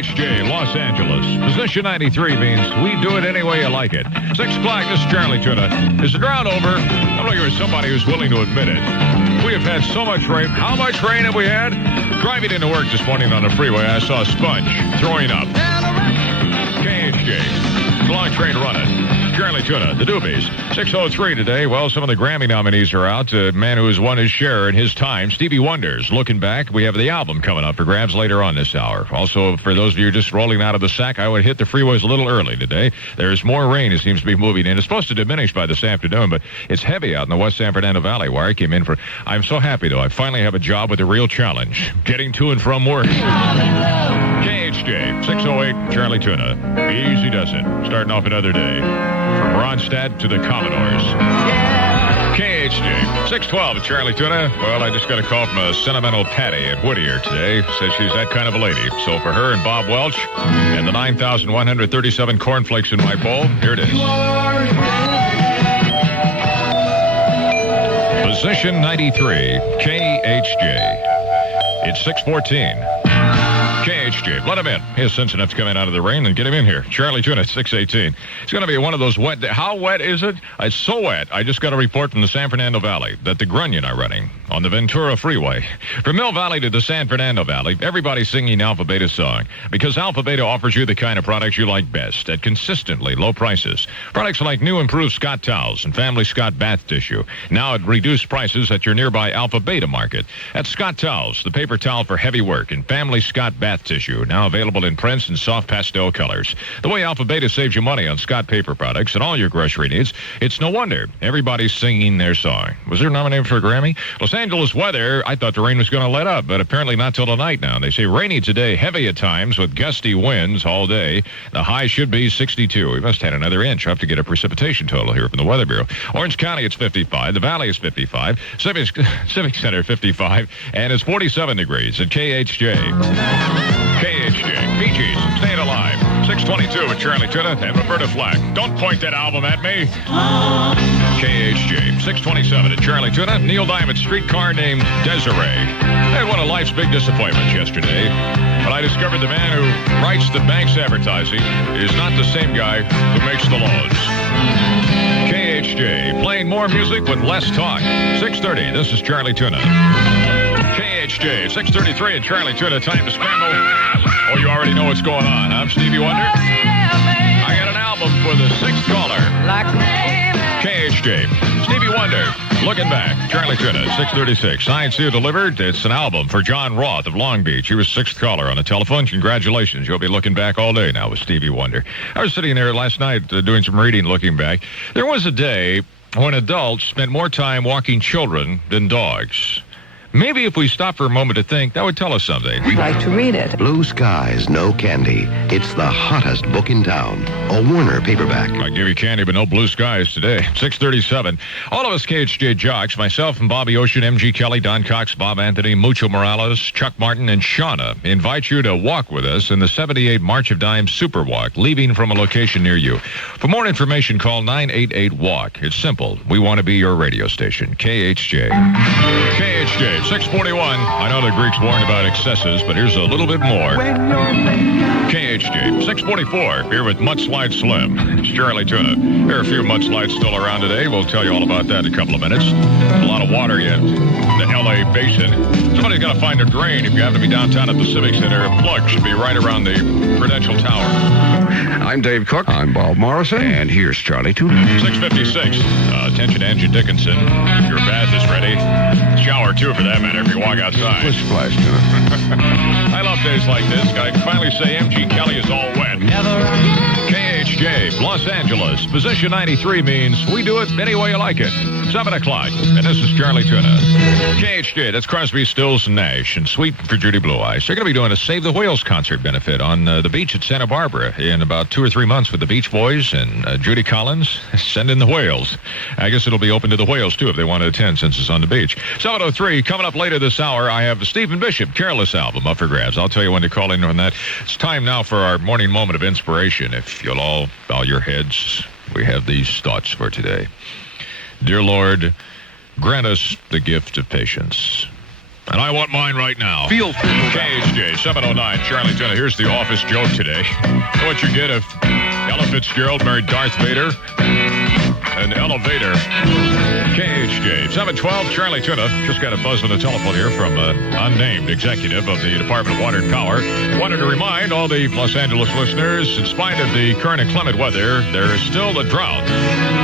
KHJ Los Angeles. Position 93 means we do it any way you like it. 6 o'clock, this is Charlie Tuna. Is the drought over? I'm looking for somebody who's willing to admit it. We have had so much rain. How much rain have we had? Driving into work this morning on the freeway, I saw a sponge throwing up. KHJ, long train running. Charlie Tuna, the Doobies. 6:03 today. Well, some of the Grammy nominees are out. A man who has won his share in his time, Stevie Wonder's looking back. We have the album coming up for grabs later on this hour. Also, for those of you just rolling out of the sack, I would hit the freeways a little early today. There's more rain. It seems to be moving in. It's supposed to diminish by this afternoon, but it's heavy out in the West San Fernando Valley where I came in for. I'm so happy, though. I finally have a job with a real challenge. Getting to and from work. KHJ, 608, Charlie Tuna. Easy does it. Starting off another day. From Ronstadt to the Commodores. KHJ, 612, Charlie Tuna. Well, I just got a call from a sentimental Patty at Whittier today. Says she's that kind of a lady. So for her and Bob Welch and the 9,137 cornflakes in my bowl, here it is. Position 93, KHJ. It's 614. KHJ, let him in. Here's Cincinnati's coming out of the rain, and get him in here. Charlie Tuna, 618. It's going to be one of those wet. How wet is it? It's so wet. I just got a report from the San Fernando Valley that the Grunion are running on the Ventura Freeway. From Mill Valley to the San Fernando Valley, everybody's singing Alpha Beta song because Alpha Beta offers you the kind of products you like best at consistently low prices. Products like new improved Scott towels and Family Scott bath tissue. Now at reduced prices at your nearby Alpha Beta market. At Scott Towels, the paper towel for heavy work, and Family Scott bath tissue, now available in prints and soft pastel colors. The way Alpha Beta saves you money on Scott paper products and all your grocery needs, it's no wonder everybody's singing their song. Was there nominated for a Grammy? Los Angeles weather, I thought the rain was going to let up, but apparently not till tonight now. They say rainy today, heavy at times with gusty winds all day. The high should be 62. We must have had another inch. I have to get a precipitation total here from the Weather Bureau. Orange County, it's 55. The Valley is 55. Civic Center, 55. And it's 47 degrees at KHJ. KHJ, Peaches, staying alive. 622 with Charlie Tuna and Roberta Flack. Don't point that album at me. KHJ, 627 at Charlie Tuna. Neil Diamond, streetcar named Desiree. I had one of life's big disappointments yesterday. But I discovered the man who writes the bank's advertising is not the same guy who makes the laws. KHJ, playing more music with less talk. 630, this is Charlie Tuna. KHJ, 633 at Charlie Tuna. Time to scramble. Oh, you already know what's going on. I'm Stevie Wonder. I got an album for the 6th caller. KHJ, Stevie Wonder, looking back. Charlie Tuna, 636. Signed, sealed, delivered. It's an album for John Roth of Long Beach. He was 6th caller on the telephone. Congratulations. You'll be looking back all day now with Stevie Wonder. I was sitting there last night doing some reading, looking back. There was a day when adults spent more time walking children than dogs. Maybe if we stop for a moment to think, that would tell us something. I'd like to read it. Blue Skies, No Candy. It's the hottest book in town. A Warner paperback. I give you candy, but no blue skies today. 637. All of us KHJ jocks, myself and Bobby Ocean, M.G. Kelly, Don Cox, Bob Anthony, Mucho Morales, Chuck Martin, and Shauna invite you to walk with us in the 78 March of Dimes Super Walk, leaving from a location near you. For more information, call 988-WALK. It's simple. We want to be your radio station. KHJ. KHJ. 641. I know the Greeks warned about excesses, but here's a little bit more. KHJ, 644. Here with Mudslide Slim. It's Charlie Tuna. There are a few mudslides still around today. We'll tell you all about that in a couple of minutes. A lot of water yet in the L.A. basin. Somebody's got to find a drain. If you happen to be downtown at the Civic Center, a plug should be right around the Prudential Tower. I'm Dave Cook. I'm Bob Morrison. And here's Charlie Tuna. 656. Attention, Angie Dickinson. Your bath is ready. Shower, too, for that matter, if you walk outside. Splish splash, Tuna. I love days like this. I can finally say M.G. Kelly is all wet. KHJ, Los Angeles. Position 93 means we do it any way you like it. 7 o'clock, and this is Charlie Tuna. KHJ, that's Crosby, Stills, and Nash, and Sweet for Judy Blue Eyes. They're going to be doing a Save the Whales concert benefit on the beach at Santa Barbara in about 2 or 3 months with the Beach Boys and Judy Collins. Send in the whales. I guess it'll be open to the whales, too, if they want to attend, since it's on the beach. 7:03, coming up later this hour, I have the Stephen Bishop Careless album up for grabs. I'll tell you when to call in on that. It's time now for our morning moment of inspiration. If you'll all bow your heads, we have these thoughts for today. Dear Lord, grant us the gift of patience. And I want mine right now. Feel free. KHJ 709, Charlie Tuna. Here's the office joke today. Know what you get if Ella Fitzgerald married Darth Vader? An elevator. KHJ 712, Charlie Tuna. Just got a buzz on the telephone here from an unnamed executive of the Department of Water and Power. Wanted to remind all the Los Angeles listeners, in spite of the current inclement weather, there is still a drought.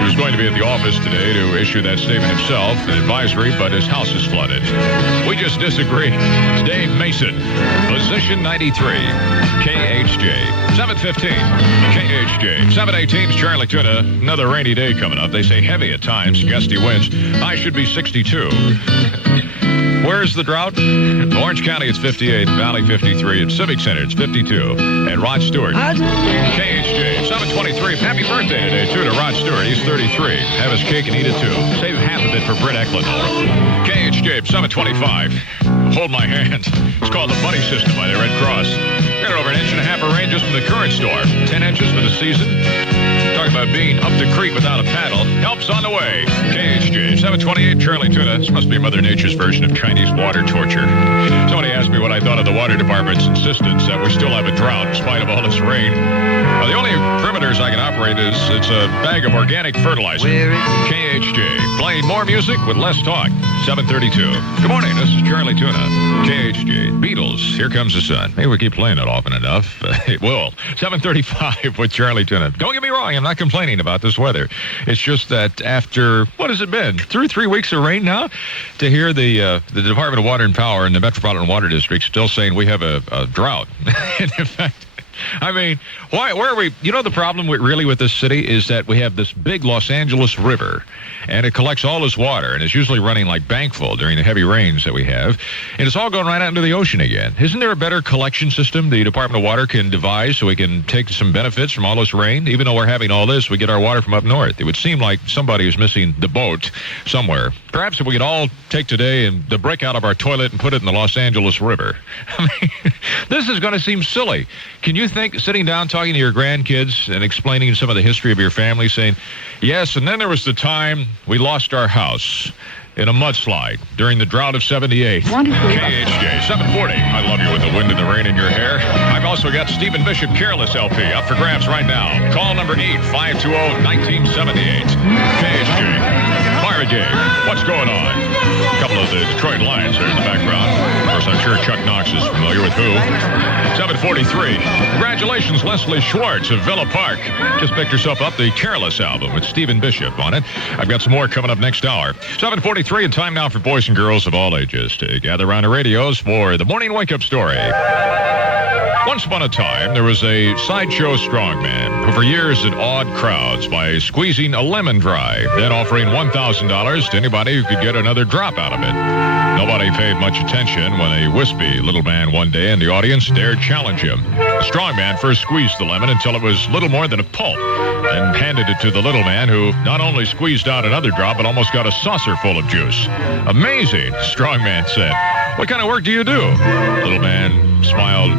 He was going to be at the office today to issue that statement himself, an advisory, but his house is flooded. We just disagree. It's Dave Mason, position 93, KHJ 715, KHJ 718, Charlie Tuna. Another rainy day coming up. They say heavy at times, gusty winds. I should be 62. Where's the drought? Orange County, it's 58. Valley, 53. At Civic Center, it's 52. And Rod Stewart, KHJ 723. Happy birthday today, too, to Rod Stewart. He's 33. Have his cake and eat it, too. Save half of it for Britt Eklund. KHJ 725. Hold my hand. It's called the Buddy System by the Red Cross. Got over 1.5 inches of rain just from the current storm. 10 inches for the season. Talking about being up the creek without a paddle. Help's on the way. KHJ 728, Charlie Tuna. This must be Mother Nature's version of Chinese water torture. Somebody asked me what I thought of the water department's insistence that we still have a drought in spite of all this rain. Well, the only perimeters I can operate is it's a bag of organic fertilizer. KHJ playing more music with less talk. 732. Good morning. This is Charlie Tuna. KHJ Beatles. Here Comes the Sun. Maybe we keep playing it often enough. It will. 735 with Charlie Tuna. Don't get me wrong. I'm not complaining about this weather. It's just that after, what has it been? 2 or 3 weeks of rain now? To hear the Department of Water and Power and the Metropolitan Water District still saying we have a drought. In fact, I mean, where are we? You know, the problem with this city is that we have this big Los Angeles River, and it collects all this water, and it's usually running like bankful during the heavy rains that we have, and it's all going right out into the ocean again. Isn't there a better collection system the Department of Water can devise so we can take some benefits from all this rain? Even though we're having all this, we get our water from up north. It would seem like somebody is missing the boat somewhere. Perhaps if we could all take today and the brick out of our toilet and put it in the Los Angeles River. I mean, this is going to seem silly. Can you think sitting down talking to your grandkids and explaining some of the history of your family, saying, yes, and then there was the time we lost our house in a mudslide during the drought of 78. KHJ 740. I love you with the wind and the rain in your hair. I've also got Stephen Bishop Careless LP up for grabs right now. Call number 8-520-1978. KHJ. Fire Game. What's going on? A couple of the Detroit Lions are in the background. Of course, I'm sure Chuck Knox is familiar with who. 743. Congratulations, Leslie Schwartz of Villa Park. Just picked herself up the Careless album with Stephen Bishop on it. I've got some more coming up next hour. 743, and time now for boys and girls of all ages to gather around the radios for the morning wake-up story. Once upon a time, there was a sideshow strongman who for years had awed crowds by squeezing a lemon dry, then offering $1,000 to anybody who could get another drop out of it. Nobody paid much attention when a wispy little man one day in the audience dared challenge him. The strongman first squeezed the lemon until it was little more than a pulp, and handed it to the little man, who not only squeezed out another drop, but almost got a saucer full of juice. Amazing, strongman said. What kind of work do you do? Little man smiled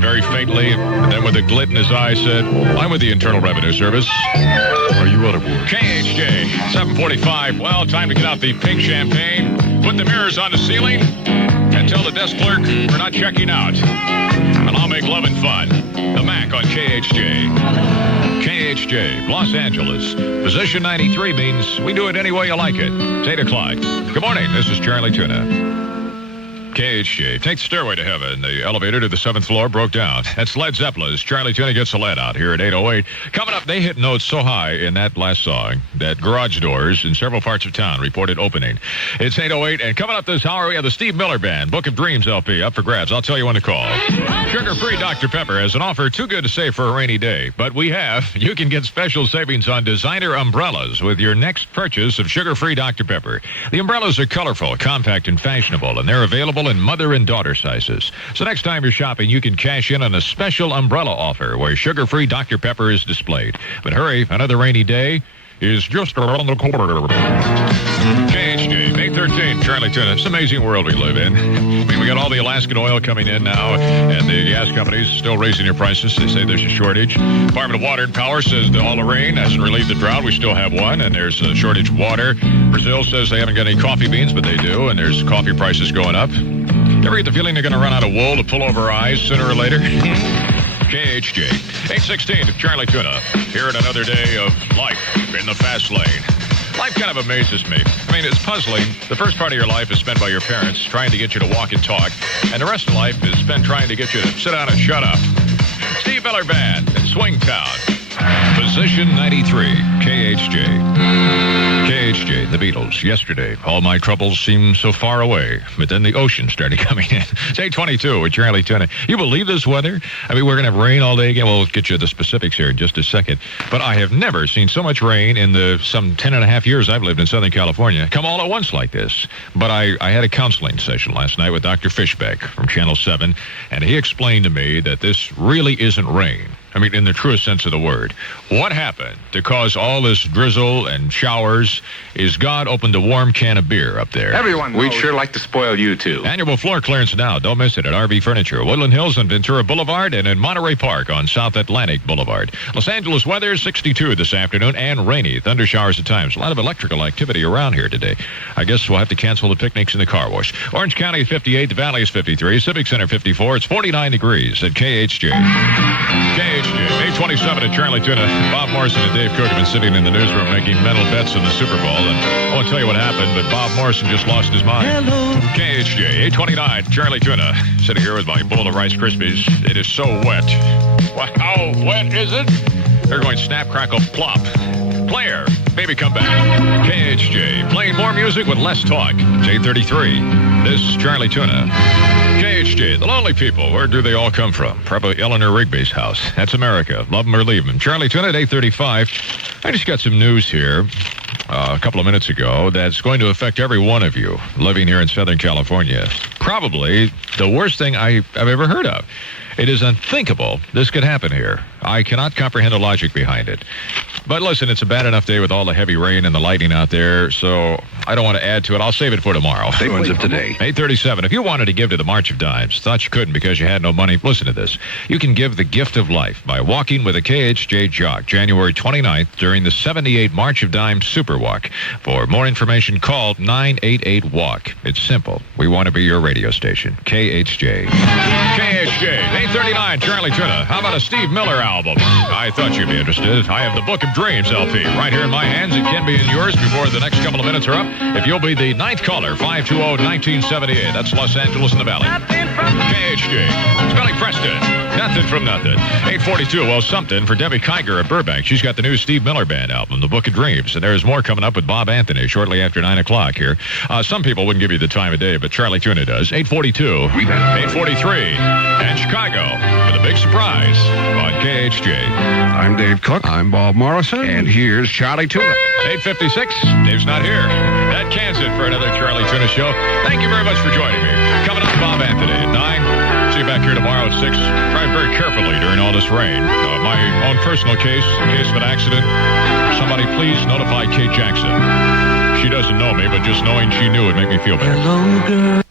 very faintly, and then with a glint in his eye said, I'm with the Internal Revenue Service. Are you out of work? KHJ 745. Well, time to get out the pink champagne, put the mirrors on the ceiling, and tell the desk clerk we're not checking out. And I'll make love and fun. The Mac on KHJ. KHJ, Los Angeles. Position 93 means we do it any way you like it. It's 8 o'clock. Good morning. This is Charlie Tuna. KHJ. Take the stairway to heaven. The elevator to the 7th floor broke down. That's Led Zeppelin's Charlie Tuna Gets the Lead Out here at 808. Coming up, they hit notes so high in that last song that garage doors in several parts of town reported opening. It's 808, and coming up this hour, we have the Steve Miller Band, Book of Dreams LP, up for grabs. I'll tell you when to call. Sugar-free Dr. Pepper has an offer too good to say for a rainy day, but you can get special savings on designer umbrellas with your next purchase of sugar-free Dr. Pepper. The umbrellas are colorful, compact, and fashionable, and they're available in mother and daughter sizes. So next time you're shopping, you can cash in on a special umbrella offer where sugar-free Dr. Pepper is displayed. But hurry, another rainy day is just around the corner. KHJ, May 13th. 6:13, Charlie Tuna. It's an amazing world we live in. I mean, we got all the Alaskan oil coming in now, and the gas companies still raising their prices. They say there's a shortage. Department of Water and Power says all the rain hasn't relieved the drought. We still have one, and there's a shortage of water. Brazil says they haven't got any coffee beans, but they do, and there's coffee prices going up. You ever get the feeling they're going to run out of wool to pull over our eyes sooner or later? KHJ, 8:16, Charlie Tuna, here in another day of life in the fast lane. Life kind of amazes me. I mean, it's puzzling. The first part of your life is spent by your parents trying to get you to walk and talk, and the rest of life is spent trying to get you to sit down and shut up. Steve Miller Band in Swingtown. Position 93, KHJ. KHJ, the Beatles. Yesterday, all my troubles seemed so far away, but then the ocean started coming in. It's 8:22 with Charlie Tuna. You believe this weather? I mean, we're going to have rain all day again. We'll get you the specifics here in just a second. But I have never seen so much rain in the some 10 and a half years I've lived in Southern California come all at once like this. But I had a counseling session last night with Dr. Fishbeck from Channel 7, and he explained to me that this really isn't rain. I mean, in the truest sense of the word. What happened to cause all this drizzle and showers is God opened a warm can of beer up there. Everyone knows. We'd sure like to spoil you, too. Annual floor clearance now. Don't miss it at RV Furniture, Woodland Hills on Ventura Boulevard, and in Monterey Park on South Atlantic Boulevard. Los Angeles weather, 62 this afternoon, and rainy. Thunder showers at times. A lot of electrical activity around here today. I guess we'll have to cancel the picnics in the car wash. Orange County 58, the Valley is 53, Civic Center 54. It's 49 degrees at KHJ. KHJ, 8:27 at Charlie Tuna. Bob Morrison and Dave Cook have been sitting in the newsroom making mental bets on the Super Bowl, and I won't tell you what happened, but Bob Morrison just lost his mind. Hello. KHJ, 8:29, Charlie Tuna. Sitting here with my bowl of Rice Krispies. It is so wet. Well, how wet is it? They're going snap, crackle, plop. Player, baby, come back. KHJ, playing more music with less talk. It's 8:33. This is Charlie Tuna. KHJ, the lonely people, where do they all come from? Probably Eleanor Rigby's house. That's America. Love them or leave them. Charlie Tuna at 8:35. I just got some news here a couple of minutes ago that's going to affect every one of you living here in Southern California. Probably the worst thing I've ever heard of. It is unthinkable this could happen here. I cannot comprehend the logic behind it. But listen, it's a bad enough day with all the heavy rain and the lightning out there, so I don't want to add to it. I'll save it for tomorrow. Big ones of today. 8:37. If you wanted to give to the March of Dimes, thought you couldn't because you had no money, listen to this. You can give the gift of life by walking with a KHJ jock January 29th during the 78 March of Dimes Super Walk. For more information, call 988-WALK. It's simple. We want to be your radio station. KHJ. KHJ. 8:39, Charlie Tuna. How about a Steve Miller album? I thought you'd be interested. I have the Book of Dreams LP right here in my hands. It can be in yours before the next couple of minutes are up. If you'll be the ninth caller, 520-1978. That's Los Angeles in the Valley. KHJ. It's Billy Preston. Nothing from nothing. 8:42. Well, something for Debbie Kiger at Burbank. She's got the new Steve Miller Band album, The Book of Dreams. And there's more coming up with Bob Anthony shortly after 9 o'clock here. Some people wouldn't give you the time of day, but Charlie Tuna does. 8:42. 8:43. And Chicago with a big surprise on KHJ. I'm Dave Cook. I'm Bob Morrison. And here's Charlie Tuna. 8:56. Dave's not here. That cans it for another Charlie Tuna show. Thank you very much for joining me. Coming up, Bob Anthony at 9. See you back here tomorrow at 6. Drive very carefully during all this rain. My own personal case, in case of an accident, somebody please notify Kate Jackson. She doesn't know me, but just knowing she knew would make me feel better. Hello, girl.